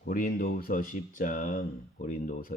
고린도후서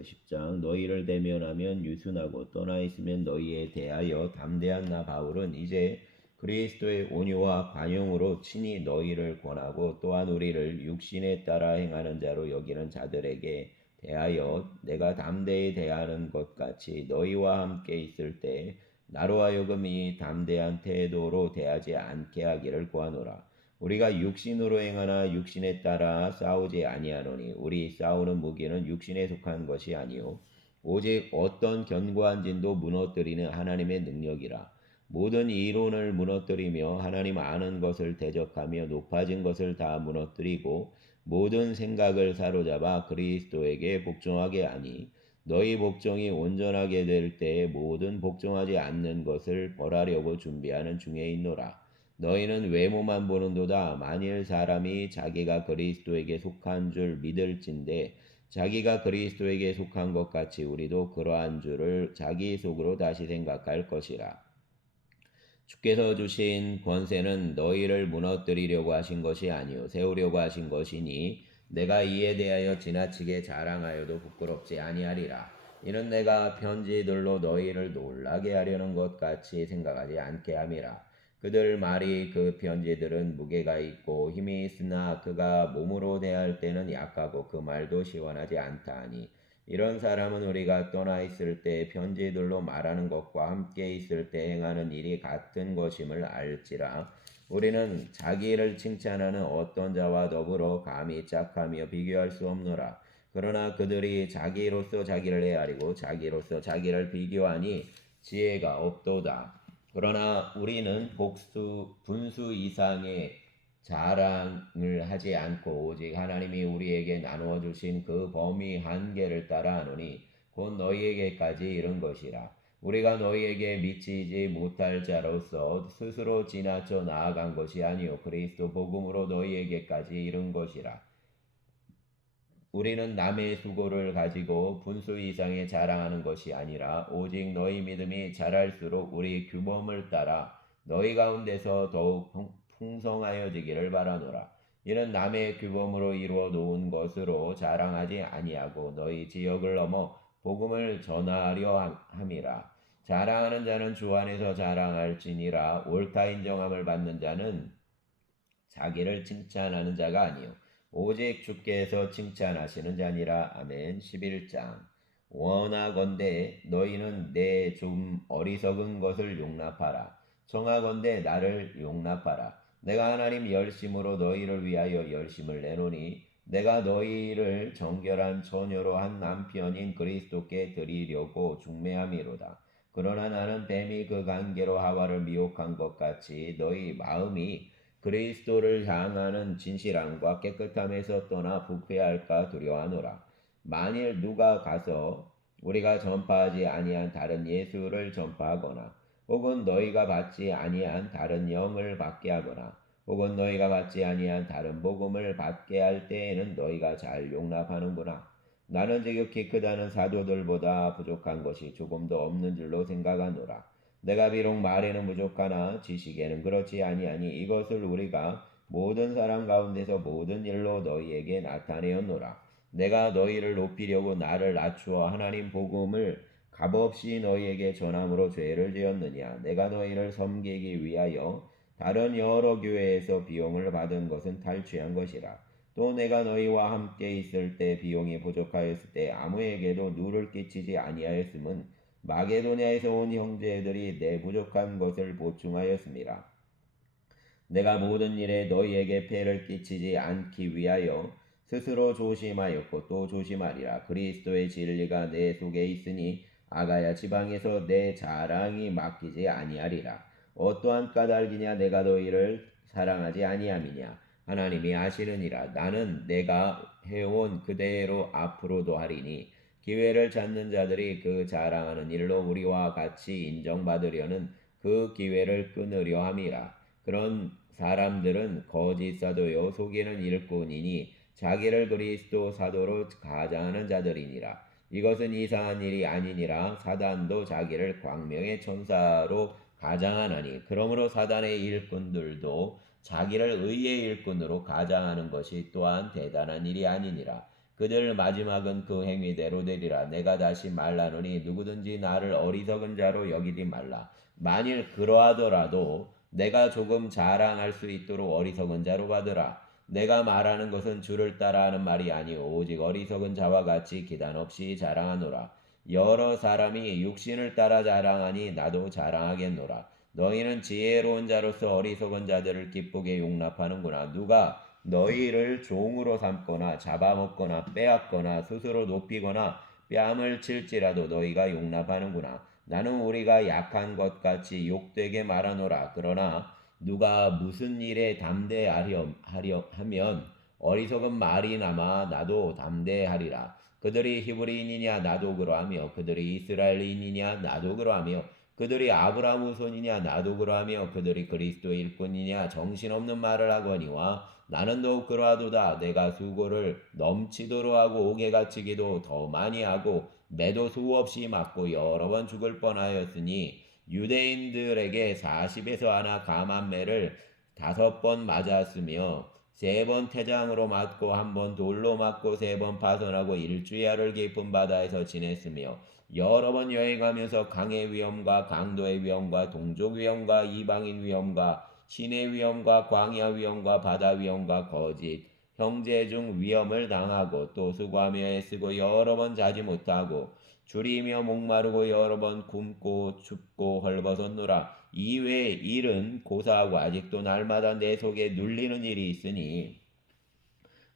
10장 너희를 대면하면 유순하고 떠나 있으면 너희에 대하여 담대한 나 바울은 이제 그리스도의 온유와 관용으로 친히 너희를 권하고 또한 우리를 육신에 따라 행하는 자로 여기는 자들에게 대하여 내가 담대히 대하는 것 같이 너희와 함께 있을 때 나로 하여금 이 담대한 태도로 대하지 않게 하기를 구하노라. 우리가 육신으로 행하나 육신에 따라 싸우지 아니하노니 우리 싸우는 무기는 육신에 속한 것이 아니요 오직 어떤 견고한 진도 무너뜨리는 하나님의 능력이라. 모든 이론을 무너뜨리며 하나님 아는 것을 대적하며 높아진 것을 다 무너뜨리고 모든 생각을 사로잡아 그리스도에게 복종하게 하니 너희 복종이 온전하게 될 때에 모든 복종하지 않는 것을 벌하려고 준비하는 중에 있노라. 너희는 외모만 보는도다. 만일 사람이 자기가 그리스도에게 속한 줄 믿을진대 자기가 그리스도에게 속한 것 같이 우리도 그러한 줄을 자기 속으로 다시 생각할 것이라. 주께서 주신 권세는 너희를 무너뜨리려고 하신 것이 아니요 세우려고 하신 것이니 내가 이에 대하여 지나치게 자랑하여도 부끄럽지 아니하리라. 이는 내가 편지들로 너희를 놀라게 하려는 것 같이 생각하지 않게 함이라. 그들 말이 그 편지들은 무게가 있고 힘이 있으나 그가 몸으로 대할 때는 약하고 그 말도 시원하지 않다 하니 이런 사람은 우리가 떠나 있을 때 편지들로 말하는 것과 함께 있을 때 행하는 일이 같은 것임을 알지라. 우리는 자기를 칭찬하는 어떤 자와 더불어 감히 짝하며 비교할 수 없노라. 그러나 그들이 자기로서 자기를 헤아리고 자기로서 자기를 비교하니 지혜가 없도다. 그러나 우리는 분수 이상의 자랑을 하지 않고 오직 하나님이 우리에게 나누어 주신 그 범위 한계를 따라 하노니 곧 너희에게까지 이른 것이라. 우리가 너희에게 미치지 못할 자로서 스스로 지나쳐 나아간 것이 아니요 그리스도 복음으로 너희에게까지 이른 것이라. 우리는 남의 수고를 가지고 분수 이상의 자랑하는 것이 아니라 오직 너희 믿음이 자랄수록 우리 규범을 따라 너희 가운데서 더욱 풍성하여지기를 바라노라. 이는 남의 규범으로 이루어 놓은 것으로 자랑하지 아니하고 너희 지역을 넘어 복음을 전하려 함이라. 자랑하는 자는 주 안에서 자랑할지니라. 옳다 인정함을 받는 자는 자기를 칭찬하는 자가 아니요 오직 주께서 칭찬하시는 자니라. 아멘. 11장 원하건대 너희는 내 좀 어리석은 것을 용납하라. 청하건대 나를 용납하라. 내가 하나님 열심으로 너희를 위하여 열심을 내노니 내가 너희를 정결한 처녀로 한 남편인 그리스도께 드리려고 중매함이로다. 그러나 나는 뱀이 그 관계로 하와를 미혹한 것 같이 너희 마음이 그리스도를 향하는 진실함과 깨끗함에서 떠나 부패할까 두려워하노라. 만일 누가 가서 우리가 전파하지 아니한 다른 예수를 전파하거나 혹은 너희가 받지 아니한 다른 영을 받게 하거나 혹은 너희가 받지 아니한 다른 복음을 받게 할 때에는 너희가 잘 용납하는구나. 나는 지극히 크다는 사도들보다 부족한 것이 조금도 없는 줄로 생각하노라. 내가 비록 말에는 부족하나 지식에는 그렇지 아니하니 이것을 우리가 모든 사람 가운데서 모든 일로 너희에게 나타내었노라. 내가 너희를 높이려고 나를 낮추어 하나님 복음을 값없이 너희에게 전함으로 죄를 지었느냐. 내가 너희를 섬기기 위하여 다른 여러 교회에서 비용을 받은 것은 탈취한 것이라. 또 내가 너희와 함께 있을 때 비용이 부족하였을 때 아무에게도 누를 끼치지 아니하였음은 마게도냐에서 온 형제들이 내 부족한 것을 보충하였습니다. 내가 모든 일에 너희에게 폐를 끼치지 않기 위하여 스스로 조심하였고 또 조심하리라. 그리스도의 진리가 내 속에 있으니 아가야 지방에서 내 자랑이 맡기지 아니하리라. 어떠한 까닭이냐 내가 너희를 사랑하지 아니함이냐 하나님이 아시느니라. 나는 내가 해온 그대로 앞으로도 하리니 기회를 찾는 자들이 그 자랑하는 일로 우리와 같이 인정받으려는 그 기회를 끊으려 함이라. 그런 사람들은 거짓 사도요 속이는 일꾼이니 자기를 그리스도 사도로 가장하는 자들이니라. 이것은 이상한 일이 아니니라. 사단도 자기를 광명의 천사로 가장하나니 그러므로 사단의 일꾼들도 자기를 의의 일꾼으로 가장하는 것이 또한 대단한 일이 아니니라. 그들 마지막은 그 행위대로 되리라. 내가 다시 말하노니 누구든지 나를 어리석은 자로 여기지 말라. 만일 그러하더라도 내가 조금 자랑할 수 있도록 어리석은 자로 받으라. 내가 말하는 것은 주를 따라하는 말이 아니오 오직 어리석은 자와 같이 기단 없이 자랑하노라. 여러 사람이 육신을 따라 자랑하니 나도 자랑하겠노라. 너희는 지혜로운 자로서 어리석은 자들을 기쁘게 용납하는구나. 누가 너희를 종으로 삼거나 잡아먹거나 빼앗거나 스스로 높이거나 뺨을 칠지라도 너희가 용납하는구나. 나는 우리가 약한 것 같이 욕되게 말하노라. 그러나 누가 무슨 일에 담대하려 하면 어리석은 말이나마 나도 담대하리라. 그들이 히브리인이냐 나도 그러하며 그들이 이스라엘인이냐 나도 그러하며 그들이 아브라함 후손이냐 나도 그러하며 그들이 그리스도의 일꾼이냐 정신없는 말을 하거니와 나는 더욱 그러하도다. 내가 수고를 넘치도록 하고 옥에 갇히기도 더 많이 하고 매도 수없이 맞고 여러 번 죽을 뻔하였으니 유대인들에게 40에서 하나 감한 매를 5번 맞았으며 3번 태장으로 맞고 1번 돌로 맞고 3번 파선하고 일주야를 깊은 바다에서 지냈으며 여러 번 여행하면서 강의 위험과 강도의 위험과 동족 위험과 이방인 위험과 신의 위험과 광야 위험과 바다 위험과 거짓 형제 중 위험을 당하고 또 수고하며 애쓰고 여러 번 자지 못하고 줄이며 목마르고 여러 번 굶고 춥고 헐벗었노라. 이외에 일은 고사하고 아직도 날마다 내 속에 눌리는 일이 있으니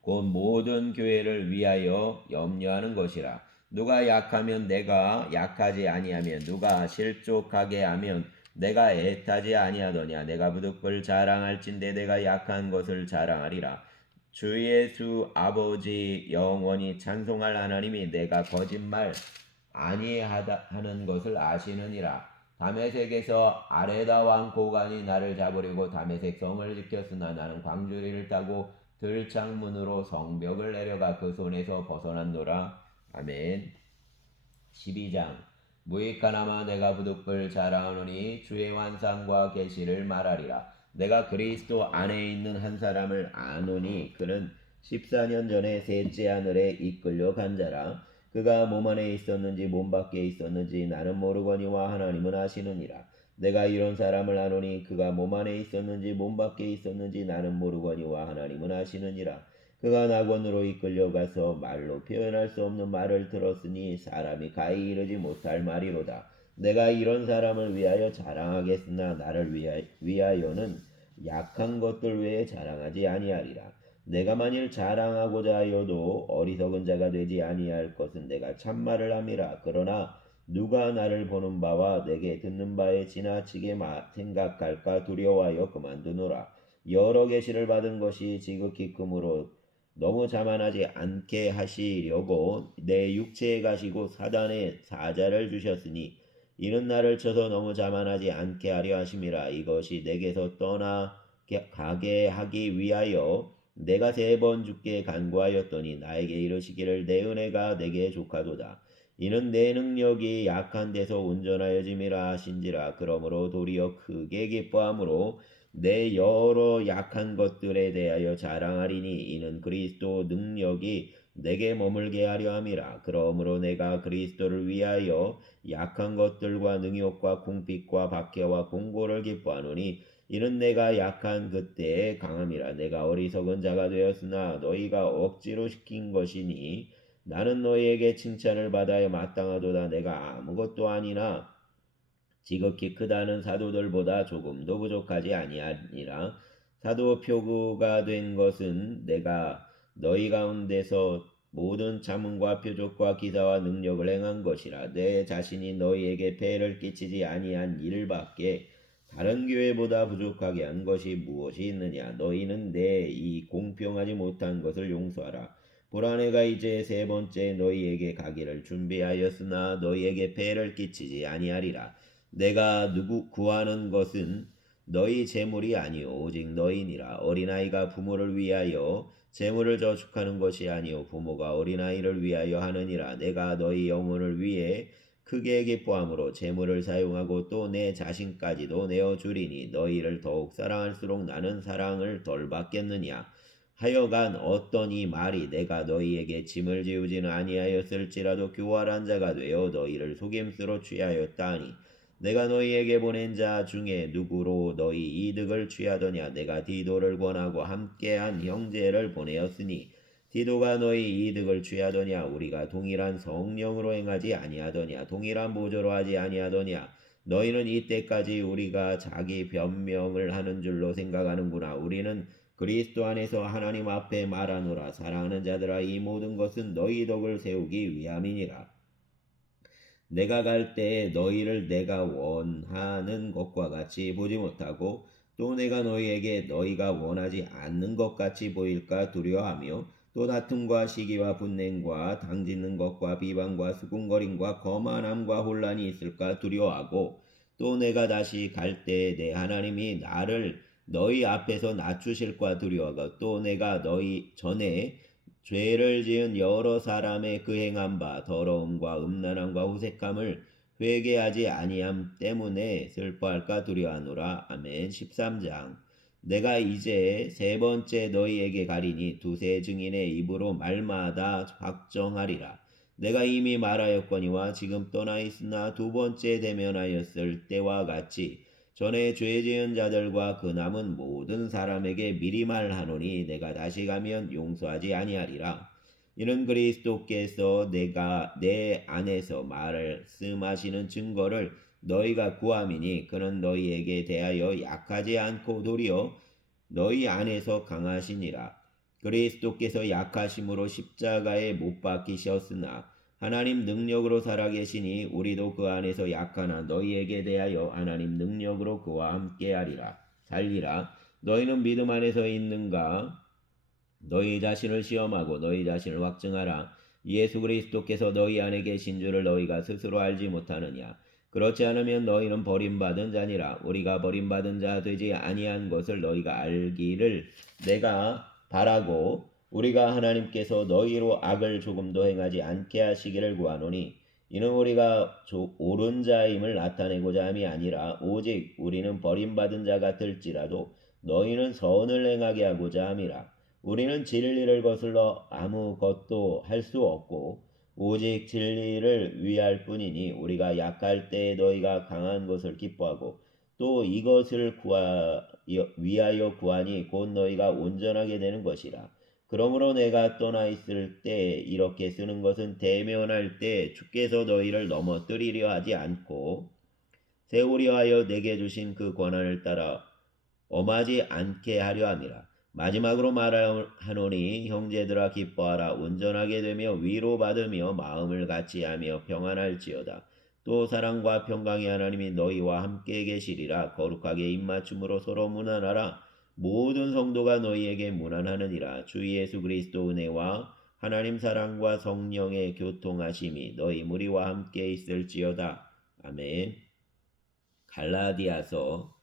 곧 모든 교회를 위하여 염려하는 것이라. 누가 약하면 내가 약하지 아니하면 누가 실족하게 하면 내가 애타지 아니하더냐. 내가 부득불 자랑할진대 내가 약한 것을 자랑하리라. 주 예수 아버지 영원히 찬송할 하나님이 내가 거짓말 아니하는 것을 아시느니라. 다메섹에서 아레다 왕 고관이 나를 잡으려고 다메섹 성을 지켰으나 나는 광주리를 타고 들창문으로 성벽을 내려가 그 손에서 벗어났노라. 아멘. 12장 무익하나마 내가 부득불 자랑하노니 주의 완상과 계시를 말하리라. 내가 그리스도 안에 있는 한 사람을 아노니 그는 14년 전에 셋째 하늘에 이끌려 간 자라. 그가 몸 안에 있었는지 몸 밖에 있었는지 나는 모르거니와 하나님은 아시느니라. 내가 이런 사람을 아노니 그가 몸 안에 있었는지 몸 밖에 있었는지 나는 모르거니와 하나님은 아시느니라. 그가 낙원으로 이끌려가서 말로 표현할 수 없는 말을 들었으니 사람이 가히 이르지 못할 말이로다. 내가 이런 사람을 위하여 자랑하겠으나 나를 위하여는 약한 것들 외에 자랑하지 아니하리라. 내가 만일 자랑하고자 하여도 어리석은 자가 되지 아니할 것은 내가 참말을 함이라. 그러나 누가 나를 보는 바와 내게 듣는 바에 지나치게 생각할까 두려워하여 그만두노라. 여러 계시를 받은 것이 지극히 크므로 너무 자만하지 않게 하시려고 내 육체에 가시고 사단의 사자를 주셨으니 이는 나를 쳐서 너무 자만하지 않게 하려 하심이라. 이것이 내게서 떠나가게 하기 위하여 내가 3번 주께 간구하였더니 나에게 이르시기를 내 은혜가 내게 족하도다. 이는 내 능력이 약한 데서 온전하여짐이라 하신지라. 그러므로 도리어 크게 기뻐함으로 내 여러 약한 것들에 대하여 자랑하리니 이는 그리스도 능력이 내게 머물게 하려 함이라. 그러므로 내가 그리스도를 위하여 약한 것들과 능욕과 궁핍과 박해와 공고를 기뻐하노니 이는 내가 약한 그때의 강함이라. 내가 어리석은 자가 되었으나 너희가 억지로 시킨 것이니 나는 너희에게 칭찬을 받아야 마땅하도다. 내가 아무것도 아니나 지극히 크다는 사도들보다 조금도 부족하지 아니하니라. 사도 표구가 된 것은 내가 너희 가운데서 모든 자문과 표적과 기사와 능력을 행한 것이라. 내 자신이 너희에게 폐해를 끼치지 아니한 일밖에 다른 교회보다 부족하게 한 것이 무엇이 있느냐. 너희는 내 이 공평하지 못한 것을 용서하라. 보라 내가 이제 3번째 너희에게 가기를 준비하였으나 너희에게 폐해를 끼치지 아니하리라. 내가 구하는 것은 너희 재물이 아니요 오직 너희니라. 어린아이가 부모를 위하여 재물을 저축하는 것이 아니요 부모가 어린아이를 위하여 하느니라. 내가 너희 영혼을 위해 크게 기뻐함으로 재물을 사용하고 또 내 자신까지도 내어주리니 너희를 더욱 사랑할수록 나는 사랑을 덜 받겠느냐. 하여간 어떤 이 말이 내가 너희에게 짐을 지우지는 아니하였을지라도 교활한 자가 되어 너희를 속임수로 취하였다 하니 내가 너희에게 보낸 자 중에 누구로 너희 이득을 취하더냐. 내가 디도를 권하고 함께한 형제를 보내었으니 디도가 너희 이득을 취하더냐. 우리가 동일한 성령으로 행하지 아니하더냐. 동일한 보조로 하지 아니하더냐. 너희는 이때까지 우리가 자기 변명을 하는 줄로 생각하는구나. 우리는 그리스도 안에서 하나님 앞에 말하노라. 사랑하는 자들아, 이 모든 것은 너희 덕을 세우기 위함이니라. 내가 갈 때에 너희를 내가 원하는 것과 같이 보지 못하고 또 내가 너희에게 너희가 원하지 않는 것 같이 보일까 두려워하며 또 다툼과 시기와 분냉과 당짓는 것과 비방과 수군거림과 거만함과 혼란이 있을까 두려워하고 또 내가 다시 갈 때에 내 하나님이 나를 너희 앞에서 낮추실까 두려워하고 또 내가 너희 전에 죄를 지은 여러 사람의 그 행한 바 더러움과 음란함과 후색함을 회개하지 아니함 때문에 슬퍼할까 두려워하노라. 아멘. 13장. 내가 이제 세 번째 너희에게 가리니 두세 증인의 입으로 말마다 확정하리라. 내가 이미 말하였거니와 지금 떠나 있으나 두 번째 대면하였을 때와 같이 전에 죄 지은 자들과 그 남은 모든 사람에게 미리 말하노니 내가 다시 가면 용서하지 아니하리라. 이는 그리스도께서 내가 내 안에서 말씀하시는 증거를 너희가 구함이니 그는 너희에게 대하여 약하지 않고 도리어 너희 안에서 강하시니라. 그리스도께서 약하심으로 십자가에 못 박히셨으나 하나님 능력으로 살아계시니 우리도 그 안에서 약하나 너희에게 대하여 하나님 능력으로 그와 함께하리라. 살리라. 너희는 믿음 안에서 있는가? 너희 자신을 시험하고 너희 자신을 확증하라. 예수 그리스도께서 너희 안에 계신 줄을 너희가 스스로 알지 못하느냐. 그렇지 않으면 너희는 버림받은 자니라. 우리가 버림받은 자 되지 아니한 것을 너희가 알기를 내가 바라고 우리가 하나님께서 너희로 악을 조금도 행하지 않게 하시기를 구하노니 이는 우리가 옳은 자임을 나타내고자 함이 아니라 오직 우리는 버림받은 자 같을지라도 너희는 선을 행하게 하고자 함이라. 우리는 진리를 거슬러 아무것도 할 수 없고 오직 진리를 위할 뿐이니 우리가 약할 때에 너희가 강한 것을 기뻐하고 또 이것을 위하여 구하니 곧 너희가 온전하게 되는 것이라. 그러므로 내가 떠나 있을 때 이렇게 쓰는 것은 대면할 때 주께서 너희를 넘어뜨리려 하지 않고 세우려 하여 내게 주신 그 권한을 따라 엄하지 않게 하려 함이라. 마지막으로 말하노니 형제들아 기뻐하라. 온전하게 되며 위로받으며 마음을 같이하며 평안할지어다. 또 사랑과 평강의 하나님이 너희와 함께 계시리라. 거룩하게 입맞춤으로 서로 문안하라. 모든 성도가 너희에게 문안하느니라. 주 예수 그리스도 은혜와 하나님 사랑과 성령의 교통하심이 너희 무리와 함께 있을지어다. 아멘. 갈라디아서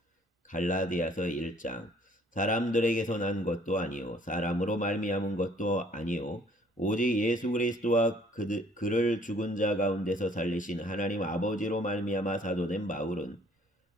1장. 사람들에게서 난 것도 아니요 사람으로 말미암은 것도 아니요 오직 예수 그리스도와 그를 죽은 자 가운데서 살리신 하나님 아버지로 말미암아 사도된 바울은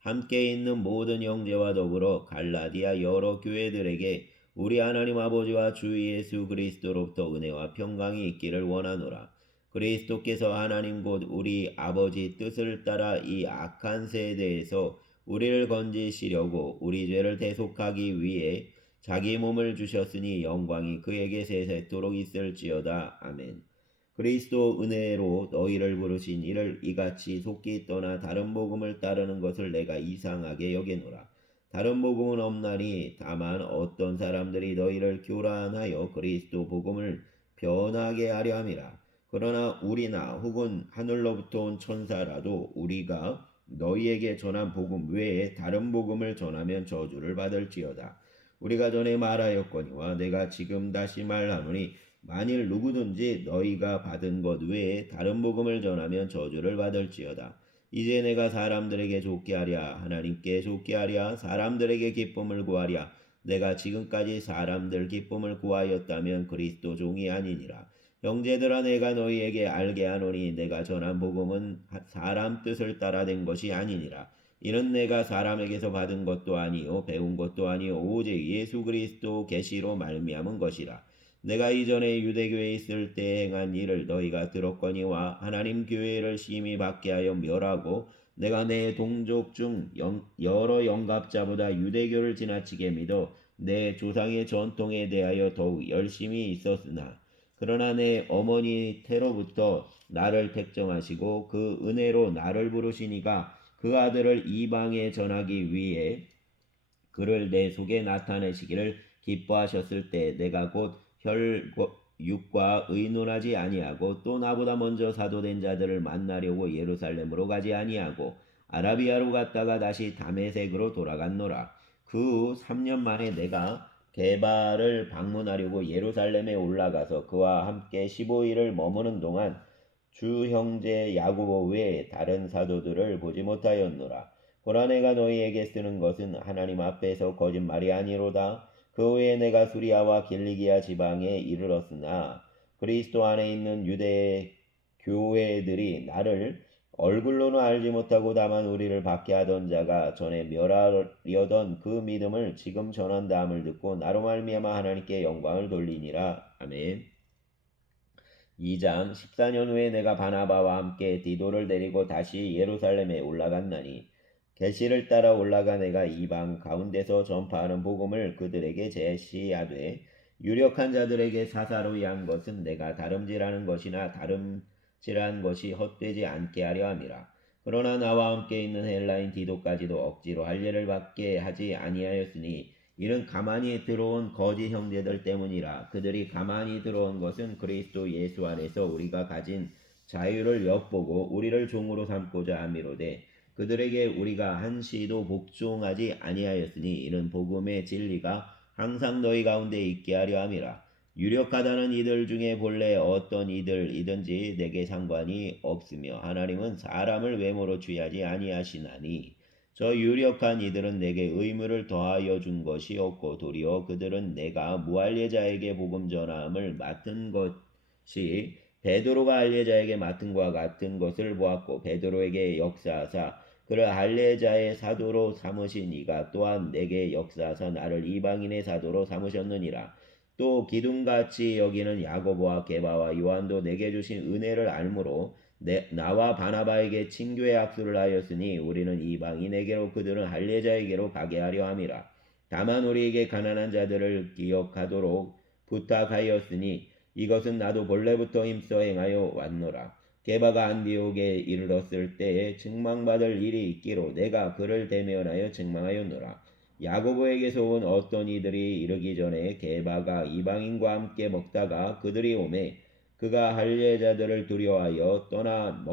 함께 있는 모든 형제와 더불어 갈라디아 여러 교회들에게 우리 하나님 아버지와 주 예수 그리스도로부터 은혜와 평강이 있기를 원하노라. 그리스도께서 하나님 곧 우리 아버지 뜻을 따라 이 악한 세대에서 우리를 건지시려고 우리 죄를 대속하기 위해 자기 몸을 주셨으니 영광이 그에게 세세토록 있을지어다. 아멘. 그리스도 은혜로 너희를 부르신 이를 이같이 속기 떠나 다른 복음을 따르는 것을 내가 이상하게 여기노라. 다른 복음은 없나니 다만 어떤 사람들이 너희를 교란하여 그리스도 복음을 변하게 하려 함이라. 그러나 우리나 혹은 하늘로부터 온 천사라도 우리가 너희에게 전한 복음 외에 다른 복음을 전하면 저주를 받을지어다. 우리가 전에 말하였거니와 내가 지금 다시 말하노니 만일 누구든지 너희가 받은 것 외에 다른 복음을 전하면 저주를 받을지어다. 이제 내가 사람들에게 좋게 하랴 하나님께 좋게 하랴 사람들에게 기쁨을 구하랴 내가 지금까지 사람들 기쁨을 구하였다면 그리스도 종이 아니니라. 형제들아 내가 너희에게 알게 하노니 내가 전한 복음은 사람 뜻을 따라 된 것이 아니니라. 이는 내가 사람에게서 받은 것도 아니요 배운 것도 아니요 오직 예수 그리스도 계시로 말미암은 것이라. 내가 이전에 유대교에 있을 때 행한 일을 너희가 들었거니와 하나님 교회를 심히 받게 하여 멸하고 내가 내 동족 중 여러 영갑자보다 유대교를 지나치게 믿어 내 조상의 전통에 대하여 더욱 열심히 있었으나 그러나 내 어머니 태로부터 나를 택정하시고 그 은혜로 나를 부르시니가 그 아들을 이방에 전하기 위해 그를 내 속에 나타내시기를 기뻐하셨을 때 내가 곧 혈육과 의논하지 아니하고 또 나보다 먼저 사도된 자들을 만나려고 예루살렘으로 가지 아니하고 아라비아로 갔다가 다시 다메섹으로 돌아갔노라. 그 후 3년 만에 내가 게바를 방문하려고 예루살렘에 올라가서 그와 함께 15일을 머무는 동안 주 형제 야고보 외에 다른 사도들을 보지 못하였노라. 보라 내가 너희에게 쓰는 것은 하나님 앞에서 거짓말이 아니로다. 그 후에 내가 수리아와 길리기아 지방에 이르렀으나 그리스도 안에 있는 유대 교회들이 나를 얼굴로는 알지 못하고 다만 우리를 박해 하던 자가 전에 멸하려던 그 믿음을 지금 전한다함을 듣고 나로 말미암아 하나님께 영광을 돌리니라. 아멘. 2장 14년 후에 내가 바나바와 함께 디도를 데리고 다시 예루살렘에 올라갔나니 계시를 따라 올라가 내가 이방 가운데서 전파하는 복음을 그들에게 제시하되 유력한 자들에게 사사로이 한 것은 내가 다름질하는 것이나 다름질한 것이 헛되지 않게 하려 함이라. 그러나 나와 함께 있는 헬라인 디도까지도 억지로 할례를 받게 하지 아니하였으니 이는 가만히 들어온 거짓 형제들 때문이라. 그들이 가만히 들어온 것은 그리스도 예수 안에서 우리가 가진 자유를 엿보고 우리를 종으로 삼고자 함이로되 그들에게 우리가 한시도 복종하지 아니하였으니 이는 복음의 진리가 항상 너희 가운데 있게 하려 함이라. 유력하다는 이들 중에 본래 어떤 이들이든지 내게 상관이 없으며 하나님은 사람을 외모로 취하지 아니하시나니 저 유력한 이들은 내게 의무를 더하여 준 것이 없고 도리어 그들은 내가 무할례자에게 복음 전함을 맡은 것이 베드로가 할례자에게 맡은 것과 같은 것을 보았고 베드로에게 역사하사 그를 할례자의 사도로 삼으신 이가 또한 내게 역사하사 나를 이방인의 사도로 삼으셨느니라. 또 기둥같이 여기는 야고보와 게바와 요한도 내게 주신 은혜를 알므로 나와 바나바에게 친교의 악수를 하였으니 우리는 이방인에게로 그들은 할례자에게로 가게 하려 함이라. 다만 우리에게 가난한 자들을 기억하도록 부탁하였으니 이것은 나도 본래부터 힘써 행하여 왔노라. 게바가 안디옥에 이르렀을 때에 책망받을 일이 있기로 내가 그를 대면하여 책망하였노라. 야고보에게서 온 어떤 이들이 이르기 전에 게바가 이방인과 함께 먹다가 그들이 오매 그가 할례자들을 두려워하여 떠나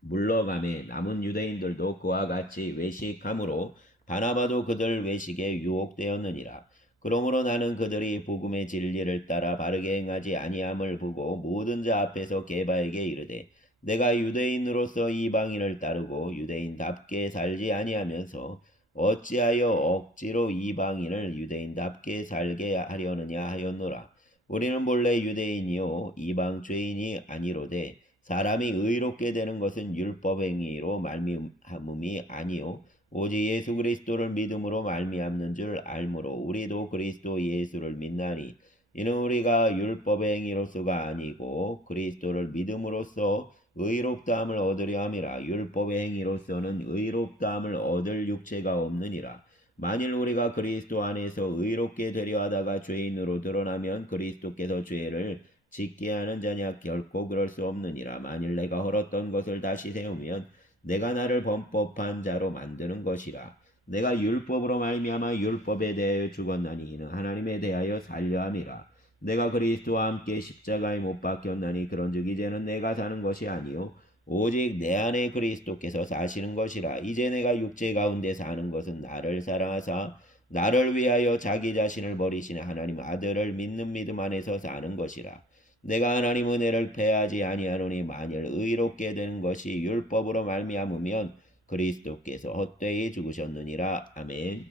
물러가매 남은 유대인들도 그와 같이 외식함으로 바나바도 그들 외식에 유혹되었느니라. 그러므로 나는 그들이 복음의 진리를 따라 바르게 행하지 아니함을 보고 모든 자 앞에서 게바에게 이르되 내가 유대인으로서 이방인을 따르고 유대인답게 살지 아니하면서 어찌하여 억지로 이방인을 유대인답게 살게 하려느냐 하였노라. 우리는 본래 유대인이요 이방 죄인이 아니로되 사람이 의롭게 되는 것은 율법 행위로 말미암음이 아니요 오직 예수 그리스도를 믿음으로 말미암는 줄 알므로 우리도 그리스도 예수를 믿나니 이는 우리가 율법의 행위로서가 아니고 그리스도를 믿음으로써 의롭다함을 얻으려 함이라. 율법의 행위로서는 의롭다함을 얻을 육체가 없느니라. 만일 우리가 그리스도 안에서 의롭게 되려 하다가 죄인으로 드러나면 그리스도께서 죄를 짓게 하는 자냐 결코 그럴 수 없느니라. 만일 내가 헐었던 것을 다시 세우면 내가 나를 범법한 자로 만드는 것이라. 내가 율법으로 말미암아 율법에 대하여 죽었나니 이는 하나님에 대하여 살려 함이라. 내가 그리스도와 함께 십자가에 못 박혔나니 그런즉 이제는 내가 사는 것이 아니요 오직 내 안에 그리스도께서 사시는 것이라. 이제 내가 육체 가운데 사는 것은 나를 사랑하사 나를 위하여 자기 자신을 버리신 하나님 아들을 믿는 믿음 안에서 사는 것이라. 내가 하나님 은혜를 패하지 아니하노니 만일 의롭게 되는 것이 율법으로 말미암으면 그리스도께서 헛되이 죽으셨느니라. 아멘.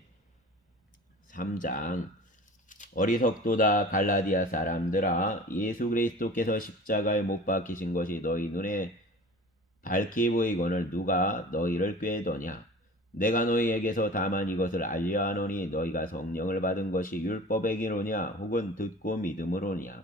3장 어리석도다 갈라디아 사람들아, 예수 그리스도께서 십자가에 못 박히신 것이 너희 눈에 밝히 보이거늘 누가 너희를 꾀더냐? 내가 너희에게서 다만 이것을 알려하노니 너희가 성령을 받은 것이 율법에게로냐 혹은 듣고 믿음으로냐?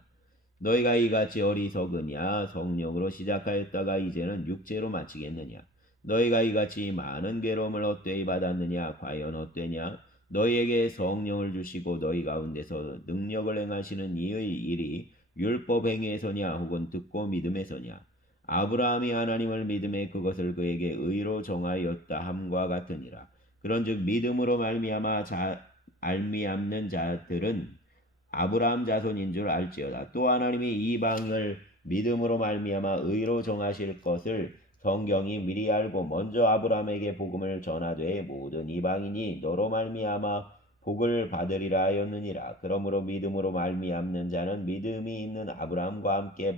너희가 이같이 어리석으냐? 성령으로 시작하였다가 이제는 육체로 마치겠느냐? 너희가 이같이 많은 괴로움을 헛되이 받았느냐? 과연 헛되냐? 너희에게 성령을 주시고 너희 가운데서 능력을 행하시는 이의 일이 율법 행위에서냐 혹은 듣고 믿음에서냐? 아브라함이 하나님을 믿음에 그것을 그에게 의로 정하였다 함과 같으니라. 그런즉 믿음으로 말미암는 자들은 아브라함 자손인 줄 알지어다. 또 하나님이 이방을 믿음으로 말미암아 의로 정하실 것을 성경이 미리 알고 먼저 아브라함에게 복음을 전하되 모든 이방인이 너로 말미암아 복을 받으리라 하였느니라. 그러므로 믿음으로 말미암는 자는 믿음이 있는 아브라함과 함께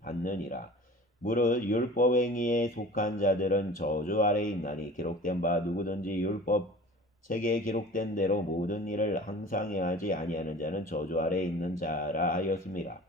받느니라. 무릇 율법 행위에 속한 자들은 저주 아래 있나니 기록된 바 누구든지 율법 책에 기록된 대로 모든 일을 항상 행하지 아니하는 자는 저주 아래 있는 자라 하였습니다.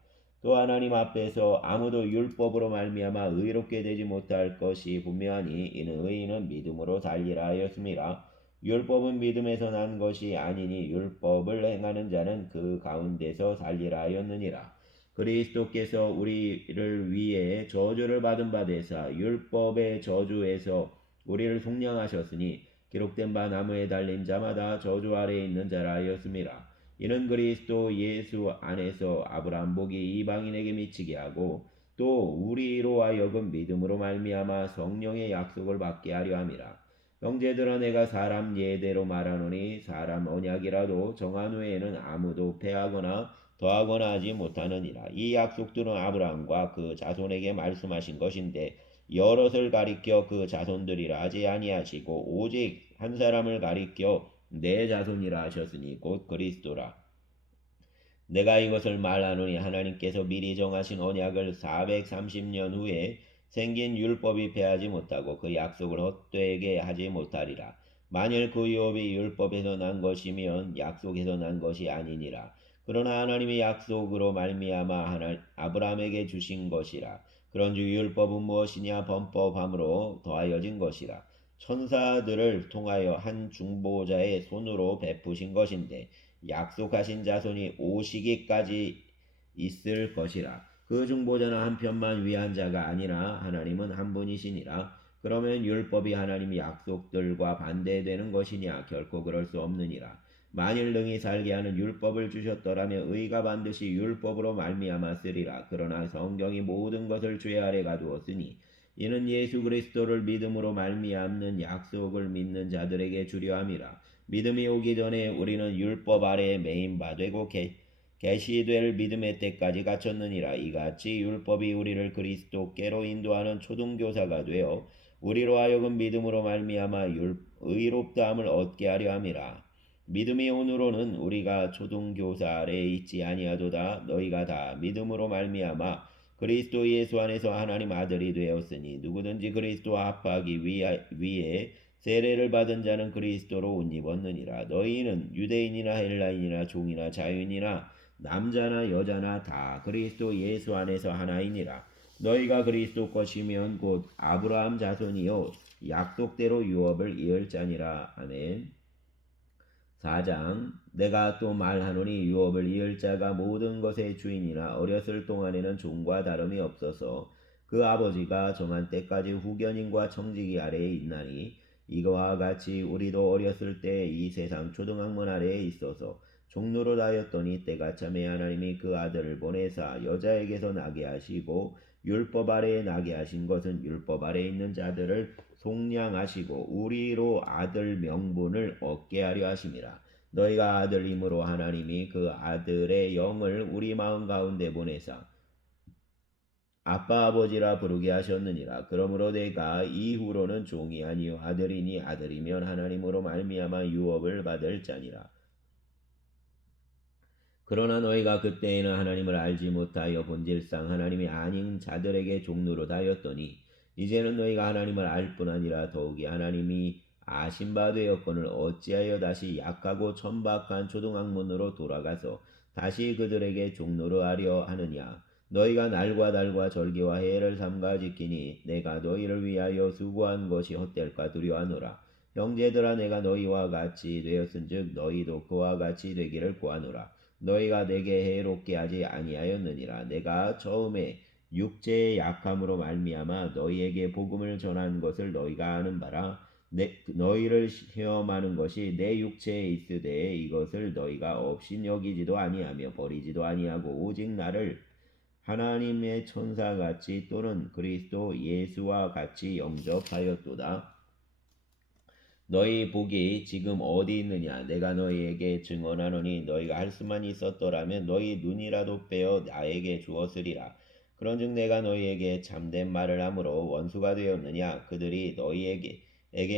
또 하나님 앞에서 아무도 율법으로 말미암아 의롭게 되지 못할 것이 분명하니 이는 의인은 믿음으로 살리라 하였습니다. 율법은 믿음에서 난 것이 아니니 율법을 행하는 자는 그 가운데서 살리라 하였느니라. 그리스도께서 우리를 위해 저주를 받은 바 되사 율법의 저주에서 우리를 속량하셨으니 기록된 바 나무에 달린 자마다 저주 아래에 있는 자라 하였습니다. 이는 그리스도 예수 안에서 아브라함 복이 이방인에게 미치게 하고 또 우리로 하여금 믿음으로 말미암아 성령의 약속을 받게 하려 함이라. 형제들아 내가 사람 예대로 말하노니 사람 언약이라도 정한 후에는 아무도 패하거나 더하거나 하지 못하느니라. 이 약속들은 아브라함과 그 자손에게 말씀하신 것인데 여럿을 가리켜 그 자손들이라 하지 아니하시고 오직 한 사람을 가리켜 내 자손이라 하셨으니 곧 그리스도라. 내가 이것을 말하노니 하나님께서 미리 정하신 언약을 430년 후에 생긴 율법이 패하지 못하고 그 약속을 헛되게 하지 못하리라. 만일 그 율법이 율법에서 난 것이면 약속에서 난 것이 아니니라. 그러나 하나님의 약속으로 말미암아 아브라함에게 주신 것이라. 그런즉 율법은 무엇이냐? 범법함으로 더하여진 것이라. 천사들을 통하여 한 중보자의 손으로 베푸신 것인데 약속하신 자손이 오시기까지 있을 것이라. 그 중보자는 한편만 위한 자가 아니라 하나님은 한 분이시니라. 그러면 율법이 하나님의 약속들과 반대되는 것이냐? 결코 그럴 수 없느니라. 만일 능히 살게 하는 율법을 주셨더라면 의가 반드시 율법으로 말미암았으리라. 그러나 성경이 모든 것을 죄 아래 가두었으니 이는 예수 그리스도를 믿음으로 말미암는 약속을 믿는 자들에게 주려 함이라. 믿음이 오기 전에 우리는 율법 아래에 매인 바 되고 계시될 믿음의 때까지 갇혔느니라. 이같이 율법이 우리를 그리스도께로 인도하는 초등교사가 되어 우리로 하여금 믿음으로 말미암아 의롭다함을 얻게 하려 함이라. 믿음이 온으로는 우리가 초등교사 아래에 있지 아니하도다. 너희가 다 믿음으로 말미암아 그리스도 예수 안에서 하나님 아들이 되었으니 누구든지 그리스도와 합하기 위해 세례를 받은 자는 그리스도로 옷 입었느니라. 너희는 유대인이나 헬라인이나 종이나 자유인이나 남자나 여자나 다 그리스도 예수 안에서 하나이니라. 너희가 그리스도 것이면 곧 아브라함 자손이요 약속대로 유업을 이을 자니라. 아멘. 4장 내가 또 말하노니 유업을 이을 자가 모든 것의 주인이나 어렸을 동안에는 종과 다름이 없어서 그 아버지가 정한 때까지 후견인과 청지기 아래에 있나니 이거와 같이 우리도 어렸을 때 이 세상 초등학문 아래에 있어서 종노릇 하였더니 때가 참에 하나님이 그 아들을 보내사 여자에게서 나게 하시고 율법 아래에 나게 하신 것은 율법 아래에 있는 자들을 속량하시고 우리로 아들 명분을 얻게 하려 하심이라. 너희가 아들임으로 하나님이 그 아들의 영을 우리 마음 가운데 보내사 아빠 아버지라 부르게 하셨느니라. 그러므로 내가 이후로는 종이 아니요 아들이니 아들이면 하나님으로 말미암아 유업을 받을 자니라. 그러나 너희가 그때에는 하나님을 알지 못하여 본질상 하나님이 아닌 자들에게 종노릇하였더니 이제는 너희가 하나님을 알 뿐 아니라 더욱이 하나님이 아신 바 되었거늘 어찌하여 다시 약하고 천박한 초등학문으로 돌아가서 다시 그들에게 종로로 하려 하느냐. 너희가 날과 달과 절기와 해를 삼가 지키니 내가 너희를 위하여 수고한 것이 헛될까 두려워하노라. 형제들아, 내가 너희와 같이 되었은즉 너희도 그와 같이 되기를 구하노라. 너희가 내게 해롭게 하지 아니하였느니라. 내가 처음에 육체의 약함으로 말미암아 너희에게 복음을 전한 것을 너희가 아는 바라. 너희를 시험하는 것이 내 육체에 있으되 이것을 너희가 없인 여기지도 아니하며 버리지도 아니하고 오직 나를 하나님의 천사같이 또는 그리스도 예수와 같이 영접하였도다. 너희 복이 지금 어디 있느냐? 내가 너희에게 증언하노니 너희가 할 수만 있었더라면 너희 눈이라도 빼어 나에게 주었으리라. 그런즉 내가 너희에게 참된 말을 함으로 원수가 되었느냐? 그들이 너희에게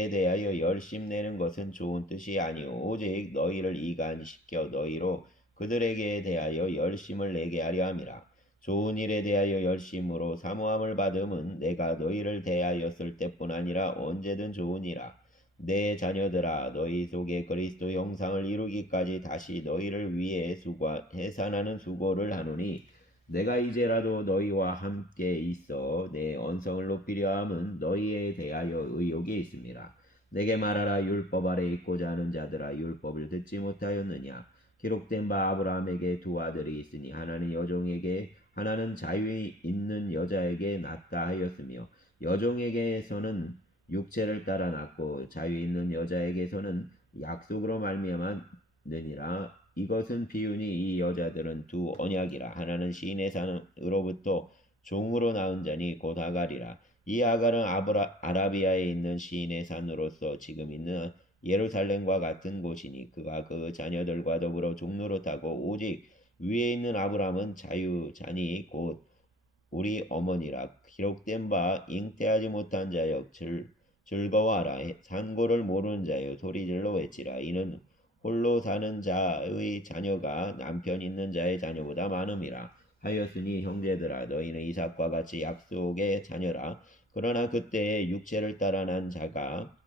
대하여 열심내는 것은 좋은 뜻이 아니오 오직 너희를 이간시켜 너희로 그들에게 대하여 열심을 내게 하려 함이라. 좋은 일에 대하여 열심으로 사모함을 받음은 내가 너희를 대하였을 때뿐 아니라 언제든 좋으니라. 내 자녀들아, 너희 속에 그리스도 형상을 이루기까지 다시 너희를 위해 해산하는 수고를 하노니 내가 이제라도 너희와 함께 있어 내 언성을 높이려 함은 너희에 대하여 의욕이 있습니다. 내게 말하라. 율법 아래 있고자 하는 자들아, 율법을 듣지 못하였느냐? 기록된 바 아브라함에게 두 아들이 있으니 하나는 여종에게 하나는 자유 있는 여자에게 낳다 하였으며 여종에게서는 육체를 따라 낳고 자유 있는 여자에게서는 약속으로 말미암았느니라. 이것은 비유니 이 여자들은 두 언약이라. 하나는 시인의 산으로부터 종으로 낳은 자니 곧 아갈이라. 이 아갈은 아라비아에 있는 시인의 산으로서 지금 있는 예루살렘과 같은 곳이니 그가 그 자녀들과 더불어 종로로 타고 오직 위에 있는 아브람은 자유자니 곧 우리 어머니라. 기록된 바 잉태하지 못한 자여 즐거워하라. 산고를 모르는 자여 소리질러 외치라. 이는 홀로 사는 자의 자녀가 남편 있는 자의 자녀보다 많음이라 하였으니 형제들아, 너희는 이삭과 같이 약속의 자녀라. 그러나 그때에 육체를 따라 난 자가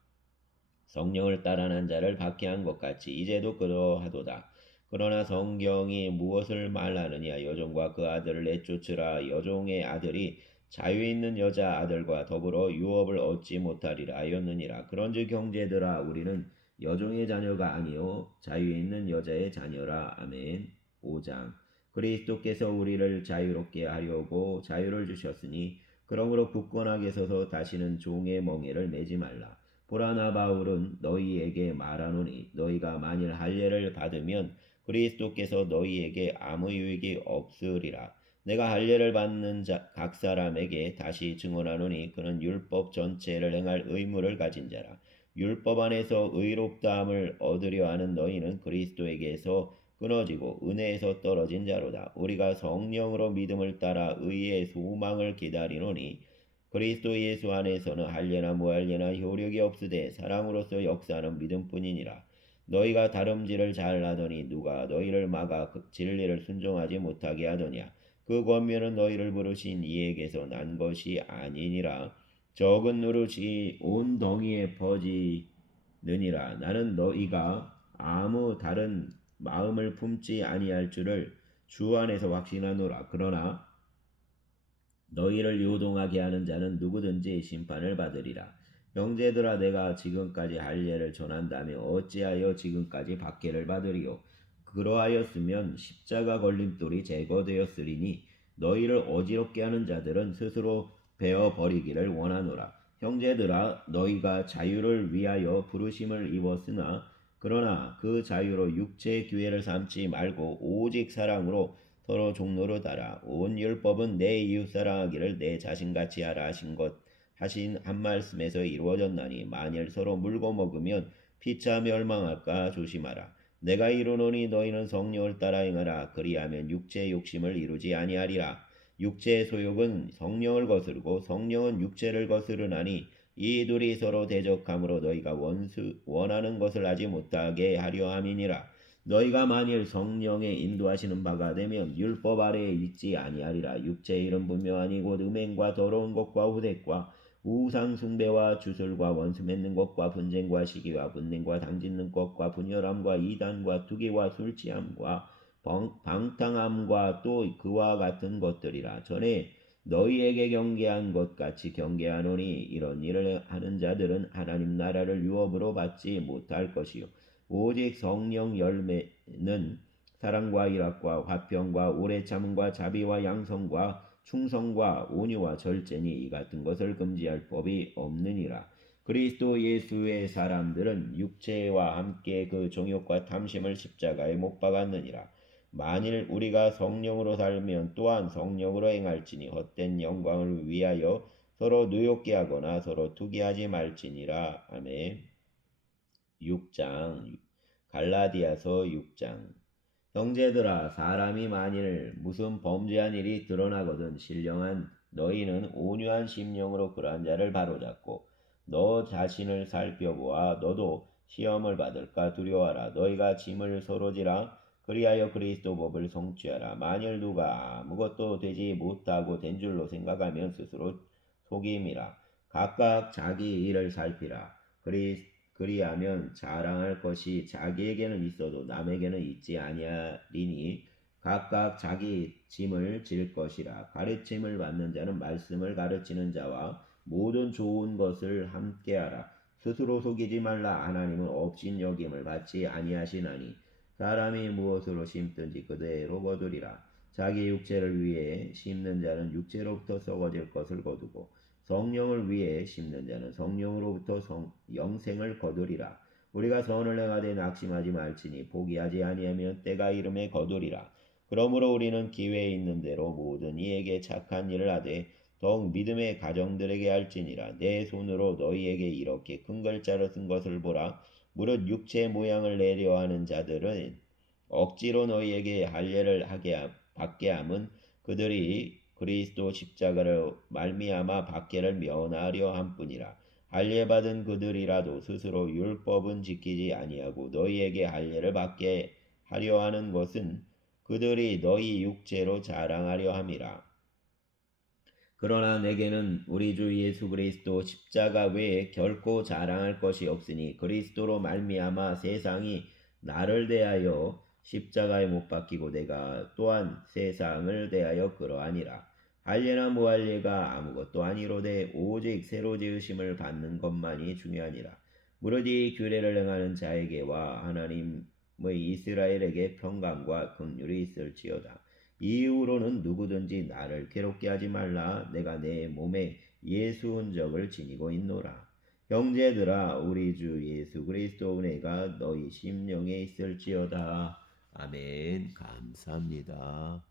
성령을 따라 난 자를 박해한 것 같이 이제도 그러하도다. 그러나 성경이 무엇을 말하느냐? 여종과 그 아들을 내쫓으라. 여종의 아들이 자유 있는 여자 아들과 더불어 유업을 얻지 못하리라 하였느니라. 그런즉 형제들아, 우리는 여종의 자녀가 아니요 자유 있는 여자의 자녀라. 아멘. 5장. 그리스도께서 우리를 자유롭게 하려고 자유를 주셨으니 그러므로 굳건하게 서서 다시는 종의 멍에를 매지 말라. 보라, 나 바울은 너희에게 말하노니 너희가 만일 할례를 받으면 그리스도께서 너희에게 아무 유익이 없으리라. 내가 할례를 받는 각 사람에게 다시 증언하노니 그는 율법 전체를 행할 의무를 가진 자라. 율법 안에서 의롭다함을 얻으려 하는 너희는 그리스도에게서 끊어지고 은혜에서 떨어진 자로다. 우리가 성령으로 믿음을 따라 의의 소망을 기다리노니 그리스도 예수 안에서는 할례나 무할례나 효력이 없으되 사랑으로서 역사하는 믿음뿐이니라. 너희가 다름질을 잘하더니 누가 너희를 막아 그 진리를 순종하지 못하게 하더냐? 그 권면은 너희를 부르신 이에게서 난 것이 아니니라. 적은 노릇이 온 덩이에 퍼지느니라. 나는 너희가 아무 다른 마음을 품지 아니할 줄을 주 안에서 확신하노라. 그러나 너희를 요동하게 하는 자는 누구든지 심판을 받으리라. 형제들아, 내가 지금까지 할례를 전한다며 어찌하여 지금까지 박해를 받으리요? 그러하였으면 십자가 걸림돌이 제거되었으리니 너희를 어지럽게 하는 자들은 스스로 베어 버리기를 원하노라. 형제들아, 너희가 자유를 위하여 부르심을 입었으나 그러나 그 자유로 육체의 기회를 삼지 말고 오직 사랑으로 서로 종로로 달아. 온 율법은 내 이웃 사랑하기를 내 자신같이 하라 하신 한 말씀에서 이루어졌나니 만일 서로 물고 먹으면 피차 멸망할까 조심하라. 내가 이르노니 너희는 성령을 따라 행하라. 그리하면 육체의 욕심을 이루지 아니하리라. 육체의 소욕은 성령을 거스르고 성령은 육체를 거스르나니 이 둘이 서로 대적함으로 너희가 원하는 것을 하지 못하게 하려 함이니라. 너희가 만일 성령의 인도하시는 바가 되면 율법 아래에 있지 아니하리라. 육체의 일은 분명하니 곧 음행과 더러운 것과 후색과 우상 숭배와 주술과 원수 맺는 것과 분쟁과 시기와 분냉과 당짓는 것과 분열함과 이단과 투기와 술 취함과 방탕함과 또 그와 같은 것들이라. 전에 너희에게 경계한 것 같이 경계하노니 이런 일을 하는 자들은 하나님 나라를 유업으로 받지 못할 것이요 오직 성령 열매는 사랑과 일학과 화평과 오래 참음과 자비와 양성과 충성과 온유와 절제니 이 같은 것을 금지할 법이 없느니라. 그리스도 예수의 사람들은 육체와 함께 그 정욕과 탐심을 십자가에 못 박았느니라. 만일 우리가 성령으로 살면 또한 성령으로 행할지니 헛된 영광을 위하여 서로 누욕게 하거나 서로 투기하지 말지니라. 아멘. 6장 갈라디아서 6장 형제들아 사람이 만일 무슨 범죄한 일이 드러나거든 신령한 너희는 온유한 심령으로 그러한 자를 바로잡고 너 자신을 살펴보아 너도 시험을 받을까 두려워하라. 너희가 짐을 서로 지라 그리하여 그리스도 법을 성취하라. 만일 누가 아무것도 되지 못하고 된 줄로 생각하면 스스로 속임이라. 각각 자기 일을 살피라. 그리하면 자랑할 것이 자기에게는 있어도 남에게는 있지 아니하리니 각각 자기 짐을 질 것이라. 가르침을 받는 자는 말씀을 가르치는 자와 모든 좋은 것을 함께하라. 스스로 속이지 말라. 하나님은 업신여김을 받지 아니하시나니 사람이 무엇으로 심든지 그대로 거두리라. 자기 육체를 위해 심는 자는 육체로부터 썩어질 것을 거두고 성령을 위해 심는 자는 성령으로부터 영생을 거두리라. 우리가 선을 행하되 낙심하지 말지니 포기하지 아니하면 때가 이름에 거두리라. 그러므로 우리는 기회에 있는 대로 모든 이에게 착한 일을 하되 더욱 믿음의 가정들에게 할지니라. 내 손으로 너희에게 이렇게 큰 글자로 쓴 것을 보라. 무릇 육체의 모양을 내려하는 자들은 억지로 너희에게 할례를 받게 함은 그들이 그리스도 십자가를 말미암아 박해를 면하려 함뿐이라. 할례 받은 그들이라도 스스로 율법은 지키지 아니하고 너희에게 할례를 받게 하려 하는 것은 그들이 너희 육체로 자랑하려 함이라. 그러나 내게는 우리 주 예수 그리스도 십자가 외에 결코 자랑할 것이 없으니 그리스도로 말미암아 세상이 나를 대하여 십자가에 못 박히고 내가 또한 세상을 대하여 그러하니라. 할례나 무할례가 아무것도 아니로되 오직 새로 지으심을 받는 것만이 중요하니라. 무릇 이 규례를 행하는 자에게와 하나님의 이스라엘에게 평강과 긍휼이 있을지어다. 이후로는 누구든지 나를 괴롭게 하지 말라. 내가 내 몸에 예수 흔적을 지니고 있노라. 형제들아 우리 주 예수 그리스도 은혜가 너희 심령에 있을지어다. 아멘. 감사합니다.